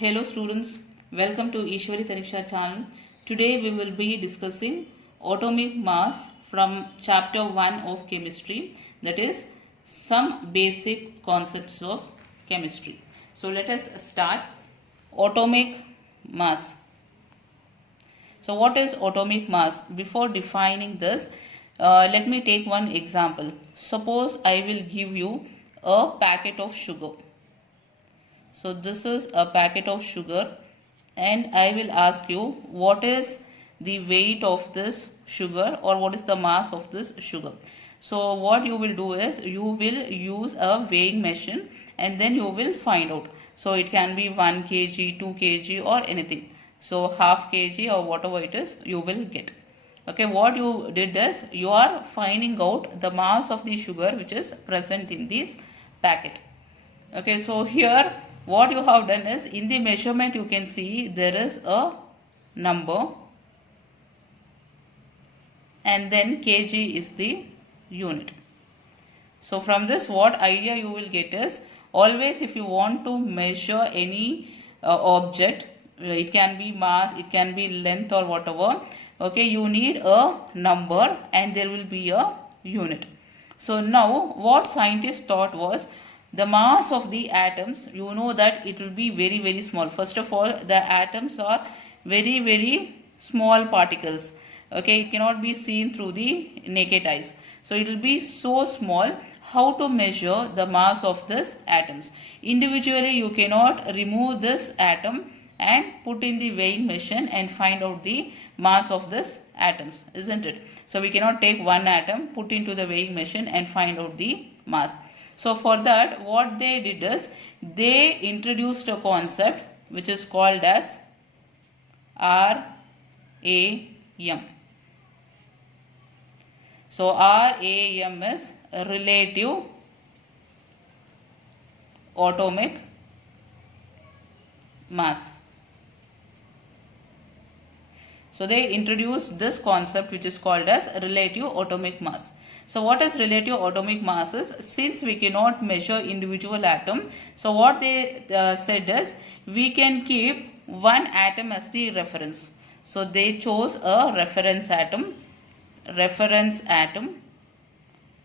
Hello students, welcome to Eshwari channel. Today we will be discussing atomic mass from chapter 1 of chemistry, that is some basic concepts of chemistry. So let us start. Atomic mass. So what is atomic mass? Before defining this, let me take one example. Suppose I will give you a packet of sugar. So this is a packet of sugar and I will ask you what is the weight of this sugar or what is the mass of this sugar. So what you will do is you will use a weighing machine and then you will find out. So it can be 1 kg, 2 kg or anything. So half kg or whatever it is you will get. Okay, what you did is you are finding out the mass of the sugar which is present in this packet. Okay, so here what you have done is in the measurement you can see there is a number and then kg is the unit. So from this what idea you will get is always if you want to measure any object, it can be mass, it can be length or whatever, okay, you need a number and there will be a unit. So now what scientists thought was the mass of the atoms, you know that it will be very small. First of all, the atoms are very small particles. Okay, it cannot be seen through the naked eyes. So it will be so small. How to measure the mass of this atoms? Individually, you cannot remove this atom and put in the weighing machine and find out the mass of this atoms, isn't it? So we cannot take one atom, put into the weighing machine and find out the mass. So for that what they did is they introduced a concept which is called as RAM. So RAM is relative atomic mass. So they introduced this concept which is called as relative atomic mass. So what is relative atomic mass is, since we cannot measure individual atom, so what they said is we can keep one atom as the reference. So they chose a reference atom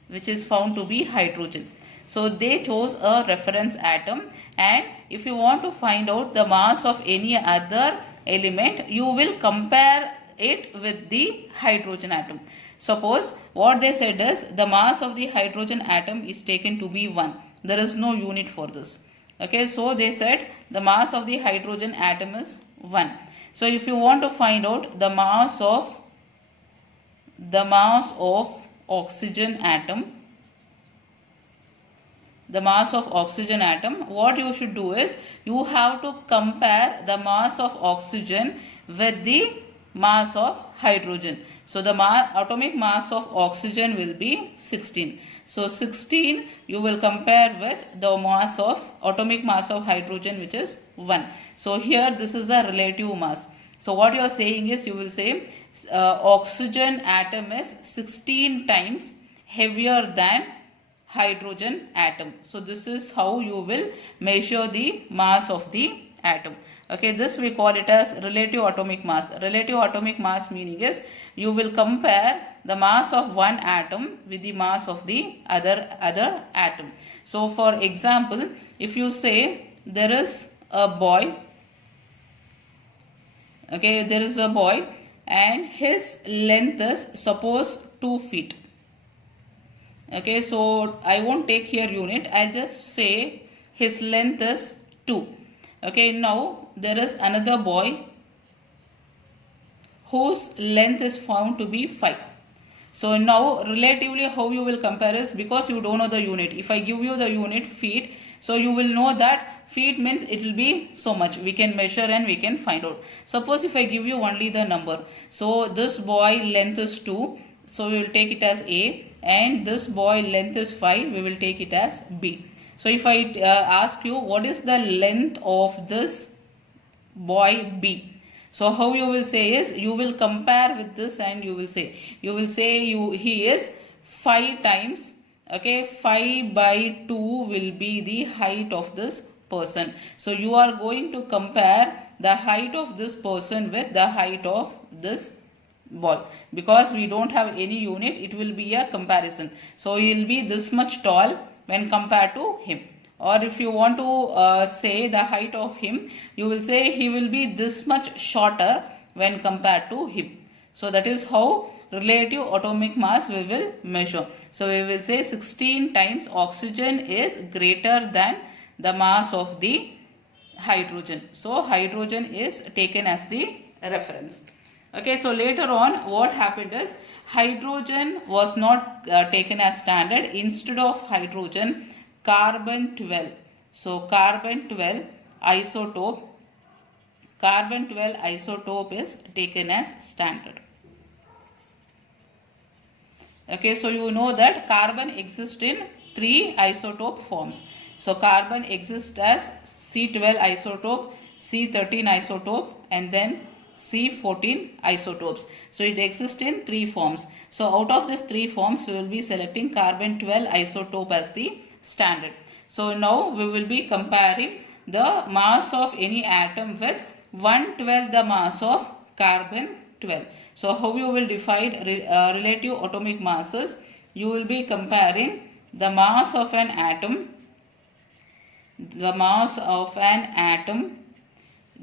which is found to be hydrogen. So they chose a reference atom, and if you want to find out the mass of any other element, you will compare it with the hydrogen atom. Suppose what they said is the mass of the hydrogen atom is taken to be 1. There is no unit for this. Okay, so they said the mass of the hydrogen atom is 1. So if you want to find out the mass of oxygen atom, what you should do is you have to compare the mass of oxygen with the mass of hydrogen. So the atomic mass of oxygen will be 16. So 16 you will compare with the mass of atomic mass of hydrogen which is 1. So here this is a relative mass. So what you are saying is you will say oxygen atom is 16 times heavier than hydrogen atom. So this is how you will measure the mass of the atom. Okay, this we call it as relative atomic mass. Relative atomic mass meaning is you will compare the mass of one atom with the mass of the other atom. So for example, if you say there is a boy, okay, there is a boy and his length is suppose 2 feet. Okay, so I won't take here unit, I'll just say his length is 2. Okay, now there is another boy whose length is found to be 5. So now relatively how you will compare is, because you don't know the unit. If I give you the unit feet, so you will know that feet means it will be so much. We can measure and we can find out. Suppose if I give you only the number. So this boy length is 2. So we will take it as A, and this boy length is 5. We will take it as B. So if I ask you what is the length of this boy B, so how you will say is you will compare with this and you will say he is 5 times, okay, 5 by 2 will be the height of this person. So you are going to compare the height of this person with the height of this ball. Because we don't have any unit, it will be a comparison. So he will be this much tall when compared to him. Or if you want to say the height of him, you will say he will be this much shorter when compared to him. So that is how relative atomic mass we will measure. So we will say 16 times oxygen is greater than the mass of the hydrogen. So hydrogen is taken as the reference. Okay, so later on what happened is hydrogen was not taken as standard. Instead of hydrogen, carbon 12. So carbon 12 isotope is taken as standard. Okay, so you know that carbon exists in 3 isotope forms. So carbon exists as C12 isotope, C13 isotope, and then C14 isotopes. So it exists in 3 forms. So out of these 3 forms, we will be selecting carbon 12 isotope as the standard. So now we will be comparing the mass of any atom with 1/12 the mass of carbon 12. So how you will define relative atomic masses? You will be comparing the mass of an atom,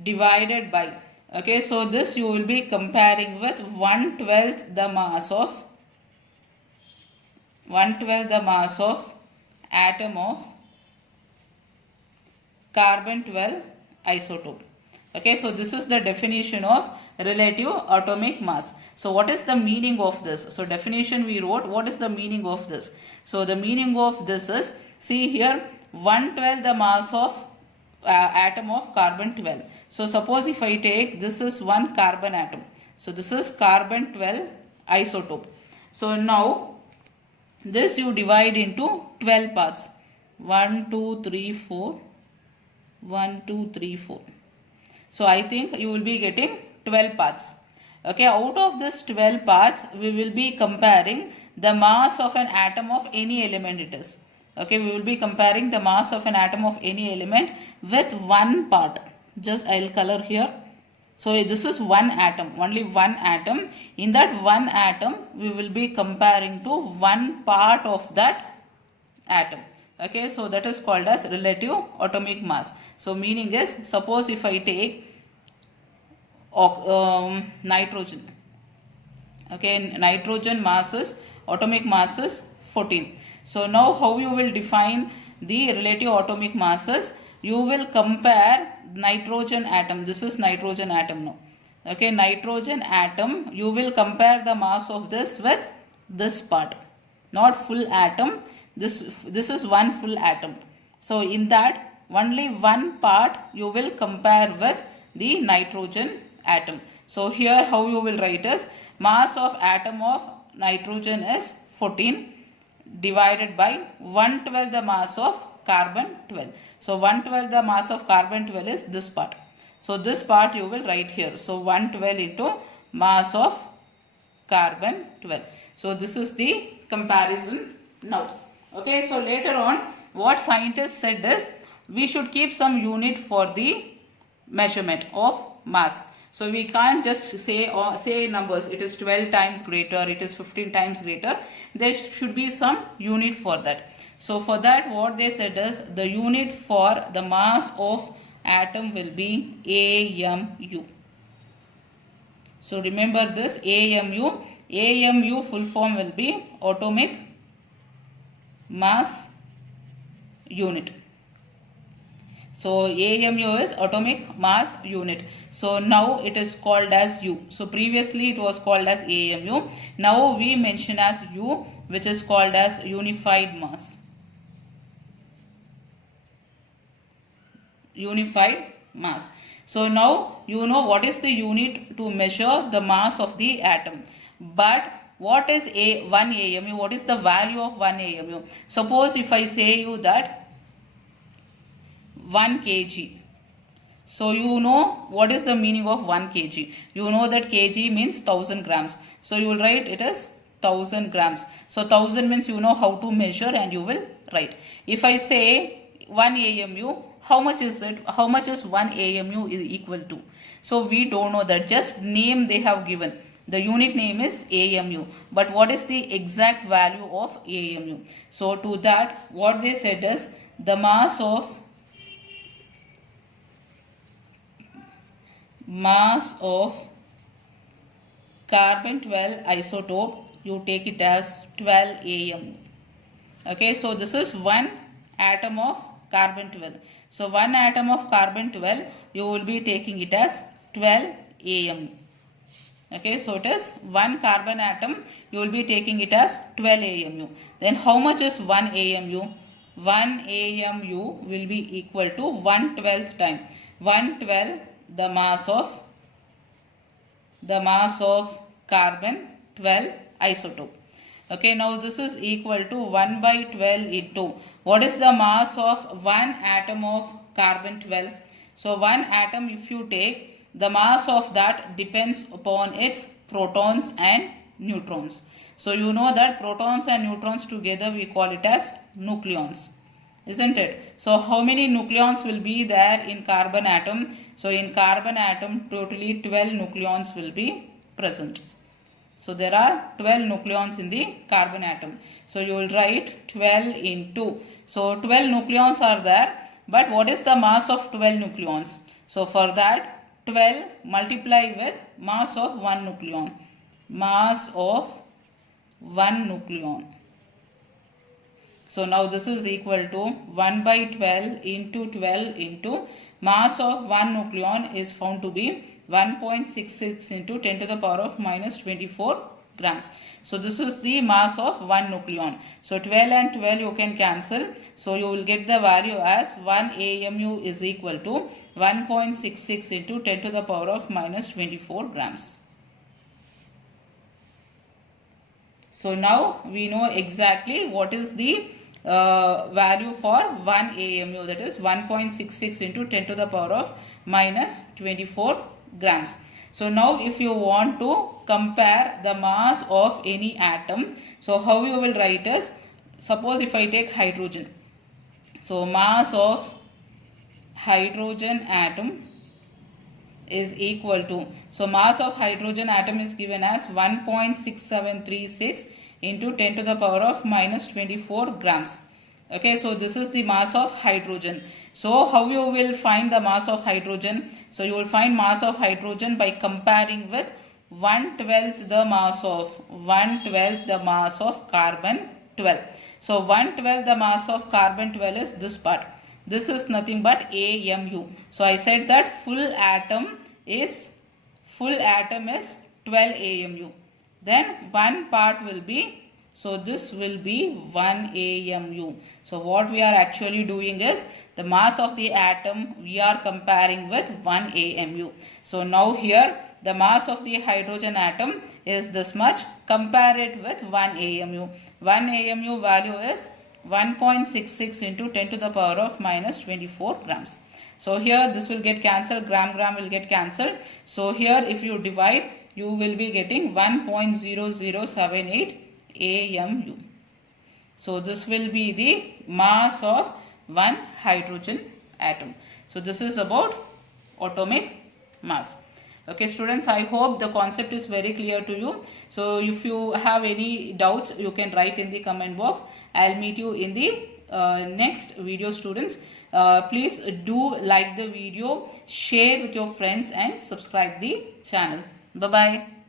divided by, okay, so this you will be comparing with 1/12 the mass of atom of carbon 12 isotope. Okay, so this is the definition of relative atomic mass. So what is the meaning of this? So definition we wrote. What is the meaning of this? So the meaning of this is, see here, 1/12 the mass of atom of carbon 12. So suppose if I take, this is one carbon atom. So this is carbon 12 isotope. So now this you divide into 12 parts. 1, 2, 3, 4. 1, 2, 3, 4. So I think you will be getting 12 parts. Okay, out of this 12 parts, we will be comparing the mass of an atom of any element it is. Okay, we will be comparing the mass of an atom of any element with one part. Just I will color here. So this is one atom, only one atom. In that one atom, we will be comparing to one part of that atom. Okay, so that is called as relative atomic mass. So meaning is, suppose if I take nitrogen. Okay, nitrogen masses, atomic masses 14. So now how you will define the relative atomic masses? You will compare nitrogen atom. This is nitrogen atom now. Okay, nitrogen atom, you will compare the mass of this with this part. Not full atom. This is one full atom. So in that, only one part you will compare with the nitrogen atom. So here how you will write is, mass of atom of nitrogen is 14 divided by 1/12 the mass of carbon 12. So 1/12 the mass of carbon 12 is this part. So this part you will write here. So 1/12 into mass of carbon 12. So this is the comparison now. Okay, so later on what scientists said is, we should keep some unit for the measurement of mass. So we can't just say numbers, it is 12 times greater, it is 15 times greater. There should be some unit for that. So for that what they said is, the unit for the mass of atom will be AMU. So remember this AMU. AMU full form will be atomic mass unit. So AMU is atomic mass unit. So now it is called as U. So previously it was called as AMU. Now we mention as U, which is called as unified mass. Unified mass. So now you know what is the unit to measure the mass of the atom. But what is 1 AMU? What is the value of 1 AMU? Suppose if I say you that 1 kg. So you know what is the meaning of 1 kg. You know that kg means 1000 grams. So you will write it as 1000 grams. So 1000 means you know how to measure and you will write. If I say 1 AMU, how much is it? How much is 1 AMU is equal to? So we don't know that. Just name they have given. The unit name is AMU. But what is the exact value of AMU? So to that, what they said is the mass of carbon 12 isotope, you take it as 12 AMU. Okay, so this is one atom of carbon 12. So one atom of carbon 12, you will be taking it as 12 AMU. Okay, so it is one carbon atom, you will be taking it as 12 AMU. Then how much is 1 AMU? 1 AMU will be equal to 1/12 time. 1/12 the mass of carbon 12 isotope. Okay, now this is equal to 1/12 into what is the mass of one atom of carbon 12? So one atom, if you take, the mass of that depends upon its protons and neutrons. So you know that protons and neutrons together we call it as nucleons, isn't it? So how many nucleons will be there in carbon atom? So in carbon atom totally 12 nucleons will be present. So there are 12 nucleons in the carbon atom. So you will write 12 into. So 12 nucleons are there. But what is the mass of 12 nucleons? So for that 12 multiply with mass of 1 nucleon. Mass of 1 nucleon. So now this is equal to 1/12 into 12 into mass of 1 nucleon is found to be 1.66 into 10 to the power of minus 24 grams. So this is the mass of 1 nucleon. So 12 and 12 you can cancel. So you will get the value as 1 AMU is equal to 1.66 into 10 to the power of minus 24 grams. So now we know exactly what is the value for 1 AMU, that is 1.66 into 10 to the power of minus 24 grams. So now if you want to compare the mass of any atom, so how you will write is, suppose if I take hydrogen. So mass of hydrogen atom is equal to, so mass of hydrogen atom is given as 1.6736 into 10 to the power of minus 24 grams. Okay, so this is the mass of hydrogen. So how you will find the mass of hydrogen? So you will find mass of hydrogen by comparing with 1/12 the mass of carbon 12. So 1/12 the mass of carbon 12 is this part. This is nothing but AMU. So I said that full atom is 12 AMU. Then one part will be, so this will be 1 AMU. So what we are actually doing is the mass of the atom we are comparing with 1 AMU. So now here the mass of the hydrogen atom is this much. Compare it with 1 AMU. 1 AMU value is 1.66 into 10 to the power of minus 24 grams. So here this will get cancelled, gram will get cancelled. So here if you divide, you will be getting 1.0078 AMU. So this will be the mass of one hydrogen atom. So this is about atomic mass. Okay students, I hope the concept is very clear to you. So if you have any doubts, you can write in the comment box. I'll meet you in the next video students. Please do like the video, share with your friends and subscribe the channel. Bye bye.